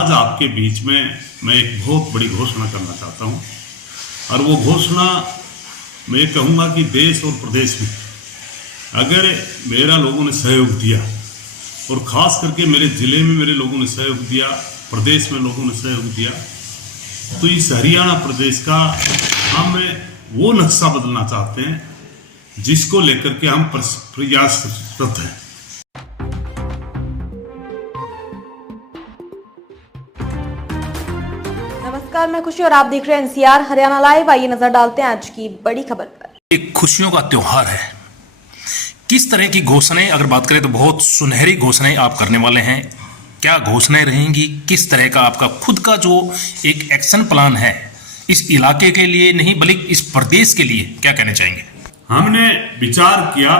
आज आपके बीच में मैं एक बहुत बड़ी घोषणा करना चाहता हूं और वो घोषणा मैं कहूंगा कि देश और प्रदेश में अगर मेरा लोगों ने सहयोग दिया और ख़ास करके मेरे ज़िले में मेरे लोगों ने सहयोग दिया, प्रदेश में लोगों ने सहयोग दिया, तो इस हरियाणा प्रदेश का हम वो नक्शा बदलना चाहते हैं जिसको लेकर के हम प्रयासरत हैं। नमस्कार, मैं खुशी और आप देख रहे हैं एनसीआर हरियाणा लाइव। आइए नजर डालते हैं आज की बड़ी खबर पर। एक खुशियों का त्योहार है। किस तरह की घोषणाएं अगर बात करें तो बहुत सुनहरी घोषणाएं आप करने वाले हैं। क्या घोषणाएं रहेंगी, किस तरह का आपका खुद का जो एक एक्शन प्लान है इस इलाके के लिए नहीं बल्कि इस प्रदेश के लिए, क्या कहना चाहेंगे? हमने विचार किया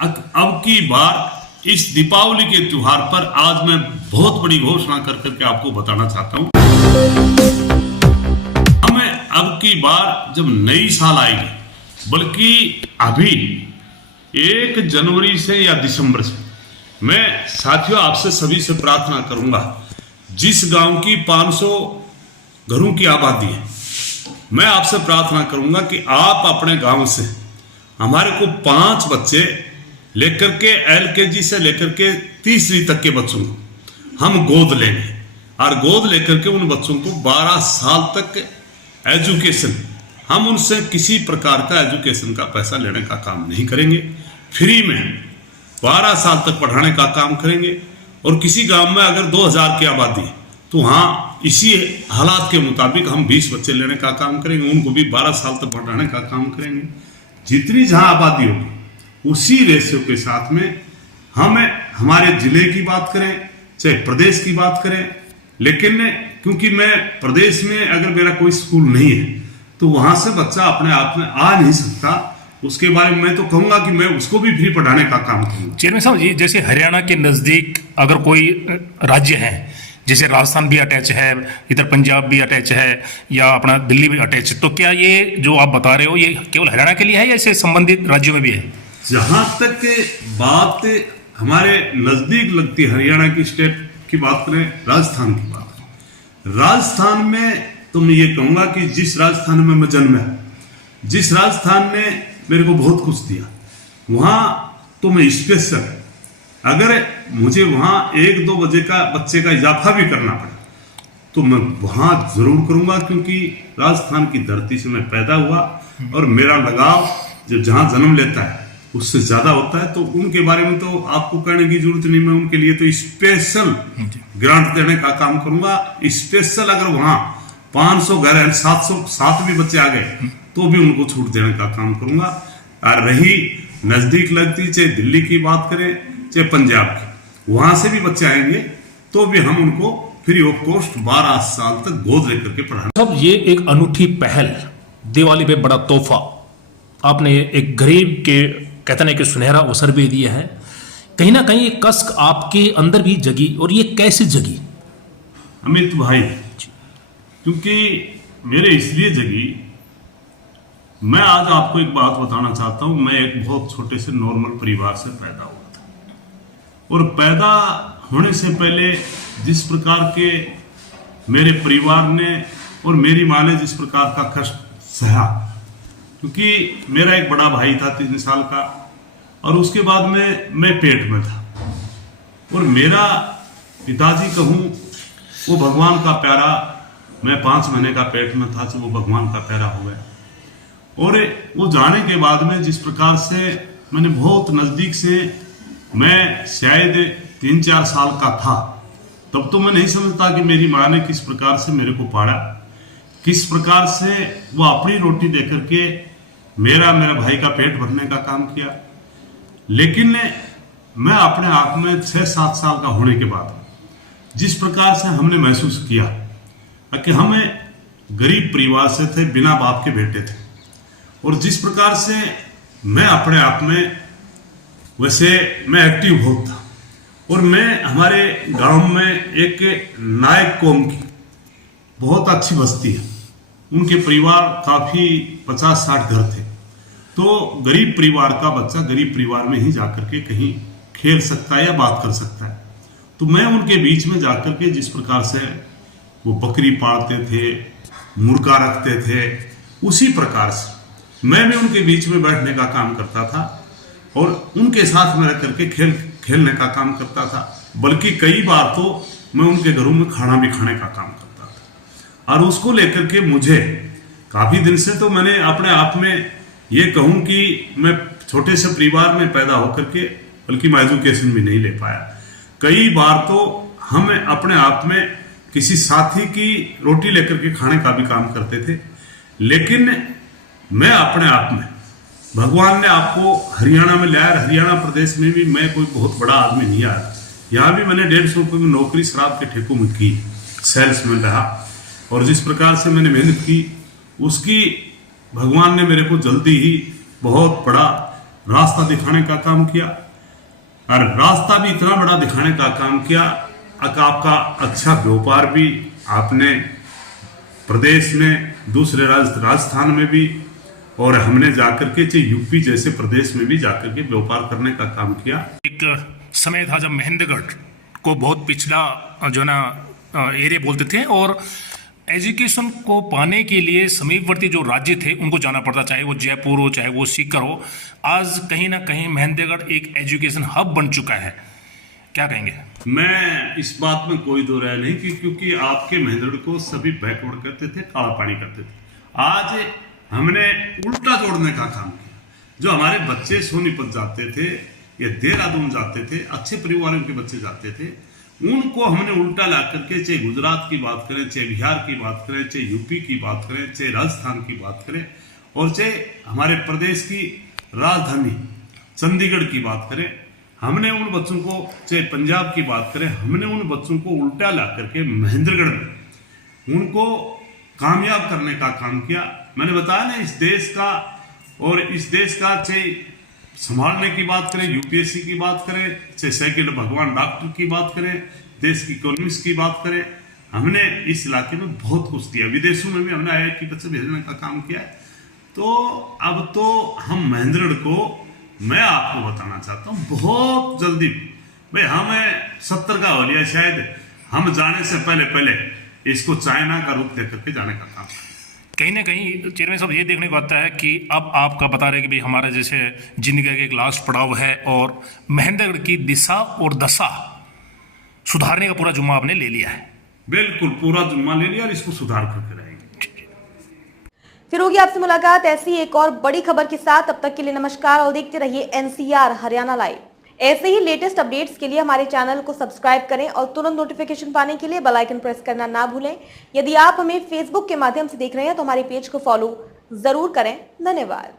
अब की बार इस दीपावली के त्योहार पर आज मैं बहुत बड़ी घोषणा कर करके आपको बताना चाहता हूं। हमें अब की बार जब नई साल आएगी, बल्कि अभी 1 जनवरी से या दिसंबर से, मैं साथियों आपसे सभी से प्रार्थना करूंगा, जिस गांव की 500 घरों की आबादी है, मैं आपसे प्रार्थना करूंगा कि आप अपने गांव से हमारे को 5 बच्चे लेकर के LKG से लेकर के तीसरी तक के बच्चों को हम गोद लेंगे और गोद लेकर के उन बच्चों को 12 साल तक एजुकेशन, हम उनसे किसी प्रकार का एजुकेशन का पैसा लेने का काम नहीं करेंगे, फ्री में 12 साल तक पढ़ाने का काम करेंगे। और किसी गांव में अगर 2000 की आबादी है तो हाँ, इसी हालात के मुताबिक हम 20 बच्चे लेने का काम करेंगे, उनको भी 12 साल तक पढ़ाने का काम करेंगे। जितनी जहां आबादी होगी उसी रेशियो के साथ में हमें हमारे जिले की बात करें चाहे प्रदेश की बात करें, लेकिन क्योंकि मैं प्रदेश में अगर मेरा कोई स्कूल नहीं है तो वहां से बच्चा अपने आप में आ नहीं सकता, उसके बारे में मैं तो कहूंगा कि मैं उसको भी फ्री पढ़ाने का काम करूंगा। चेयरमैन साहब जी, जैसे हरियाणा के नज़दीक अगर कोई राज्य है, जैसे राजस्थान भी अटैच है, इधर पंजाब भी अटैच है या अपना दिल्ली भी अटैच है, तो क्या ये जो आप बता रहे हो ये केवल हरियाणा के लिए है या इससे संबंधित राज्यों में भी है? जहां तक बात हमारे नजदीक लगती है, हरियाणा की स्टेट की बात करें, राजस्थान की बात करें, राजस्थान में तो मैं ये कहूंगा कि जिस राजस्थान में मैं जन्मा, जिस राजस्थान ने मेरे को बहुत कुछ दिया, वहां तो मैं स्पेशल, अगर मुझे वहां 1-2 बच्चे का इजाफा भी करना पड़े तो मैं वहां जरूर करूंगा, क्योंकि राजस्थान की धरती से मैं पैदा हुआ और मेरा लगाव जब जहां जन्म लेता है उससे ज्यादा होता है। तो उनके बारे में तो आपको कहने की जरूरत नहीं, मैं उनके लिए तो स्पेशल ग्रांट देने का काम करूंगा। स्पेशल अगर वहां 500 घर है, 707 भी बच्चे आ गए तो भी उनको छूट देने का काम करूंगा। और रही नजदीक लगती चाहे दिल्ली की बात करें चाहे पंजाब की, वहां से भी बच्चे आएंगे तो भी हम उनको फ्री ऑफ कॉस्ट 12 साल तक गोद लेकर के पढ़ाएंगे। सब ये एक अनूठी पहल, दिवाली पे बड़ा तोहफा आपने एक गरीब के कहते हैं कि सुनहरा अवसर भी दिया है। कहीं ना कहीं एक कसक आपके अंदर भी जगी, और ये कैसे जगी अमित भाई? क्योंकि मेरे इसलिए जगी, मैं आज आपको एक बात बताना चाहता हूं। मैं एक बहुत छोटे से नॉर्मल परिवार से पैदा हुआ था, और पैदा होने से पहले जिस प्रकार के मेरे परिवार ने और मेरी माँ ने जिस प्रकार का कष्ट सहा, क्योंकि मेरा एक बड़ा भाई था 3 साल का, और उसके बाद में मैं पेट में था, और मेरा पिताजी कहूँ वो भगवान का प्यारा, मैं 5 महीने का पेट में था तो वो भगवान का प्यारा हो गया। और वो जाने के बाद में जिस प्रकार से मैंने बहुत नजदीक से, मैं शायद 3-4 साल का था, तब तो मैं नहीं समझता कि मेरी माँ ने किस प्रकार से मेरे को पाला, किस प्रकार से वो अपनी रोटी दे करके मेरा भाई का पेट भरने का काम किया। लेकिन मैं अपने आप में 6-7 साल का होने के बाद जिस प्रकार से हमने महसूस किया कि हमें गरीब परिवार से थे, बिना बाप के बेटे थे, और जिस प्रकार से मैं अपने आप में, वैसे मैं एक्टिव बहुत था, और मैं हमारे गांव में एक नायक कौम की बहुत अच्छी बस्ती है, उनके परिवार काफी 50-60 घर थे, तो गरीब परिवार का बच्चा गरीब परिवार में ही जाकर के कहीं खेल सकता है या बात कर सकता है। तो मैं उनके बीच में जाकर के जिस प्रकार से वो बकरी पालते थे, मुर्गा रखते थे, उसी प्रकार से मैं भी उनके बीच में बैठने का काम करता था और उनके साथ में रह करके खेलने का काम करता था। बल्कि कई बार तो मैं उनके घरों में खाना भी खाने का काम करता था। और उसको लेकर के मुझे काफ़ी दिन से तो मैंने अपने आप में ये कहूँ कि मैं छोटे से परिवार में पैदा होकर के बल्कि मैं एजुकेशन भी नहीं ले पाया। कई बार तो हम अपने आप में किसी साथी की रोटी लेकर के खाने का भी काम करते थे। लेकिन मैं अपने आप में, भगवान ने आपको हरियाणा में लाया, हरियाणा प्रदेश में भी मैं कोई बहुत बड़ा आदमी नहीं आया। यहाँ भी मैंने 150 रुपये की नौकरी शराब के ठेकों में की, सेल्समैन रहा, और जिस प्रकार से मैंने मेहनत की उसकी भगवान ने मेरे को जल्दी ही बहुत बड़ा रास्ता दिखाने का काम किया। और रास्ता भी इतना बड़ा दिखाने का काम किया कि आपका अच्छा व्यापार भी आपने प्रदेश में, दूसरे राजस्थान में भी, और हमने जाकर के यूपी जैसे प्रदेश में भी जाकर के व्यापार करने का काम किया। एक समय था जब महेंद्रगढ़ को बहुत पिछड़ा जो ना एरिया बोलते थे और एजुकेशन को पाने के लिए समीपवर्ती जो राज्य थे उनको जाना पड़ता, चाहे वो जयपुर हो चाहे वो सीकर हो। आज कहीं ना कहीं महेंद्रगढ़ एक एजुकेशन हब बन चुका है, क्या कहेंगे? मैं इस बात में कोई दो राय नहीं कि क्योंकि आपके महेंद्रगढ़ को सभी बैकवर्ड करते थे, काला पानी करते थे। आज हमने उल्टा जोड़ने का काम किया। जो हमारे बच्चे सोनीपत जाते थे या देहरादून जाते थे, अच्छे परिवारों के बच्चे जाते थे, उनको हमने उल्टा ला करके, चाहे गुजरात की बात करें, चाहे बिहार की बात करें, चाहे यूपी की बात करें, चाहे राजस्थान की बात करें, और चाहे हमारे प्रदेश की राजधानी चंडीगढ़ की बात करें, हमने उन बच्चों को, चाहे पंजाब की बात करें, हमने उन बच्चों को उल्टा ला करके महेंद्रगढ़ में उनको कामयाब करने का काम किया। मैंने बताया ना, इस देश का, और इस देश का चाहे संभालने की बात करें, यूपीएससी की बात करें, चाहे सेकंड भगवान डॉक्टर की बात करें, देश की इकोनॉमिक्स की बात करें, हमने इस इलाके में बहुत कुछ दिया। विदेशों में भी हमने IIT बच्चे भेजने का काम किया है। तो अब तो हम महेंद्रगढ़ को, मैं आपको बताना चाहता हूँ, बहुत जल्दी भाई, हमें 70 का हो लिया शायद, हम जाने से पहले इसको चाइना का रूप दे करके जाने का काम। कहीं ना कहीं चेयरमैन साहब ये देखने को आता है कि अब आपका बता रहे कि भाई हमारा जैसे जिंदगी का एक लास्ट पड़ाव है और महेंद्रगढ़ की दिशा और दशा सुधारने का पूरा जुम्मा आपने ले लिया है। बिल्कुल पूरा जुम्मा ले लिया और इसको सुधार करके रहेंगे। फिर होगी आपसे मुलाकात ऐसी एक और बड़ी खबर के साथ। तब तक के लिए नमस्कार और देखते रहिए NCR हरियाणा लाइव। ऐसे ही लेटेस्ट अपडेट्स के लिए हमारे चैनल को सब्सक्राइब करें और तुरंत नोटिफिकेशन पाने के लिए बेल आइकन प्रेस करना ना भूलें। यदि आप हमें फेसबुक के माध्यम से देख रहे हैं तो हमारे पेज को फॉलो जरूर करें। धन्यवाद।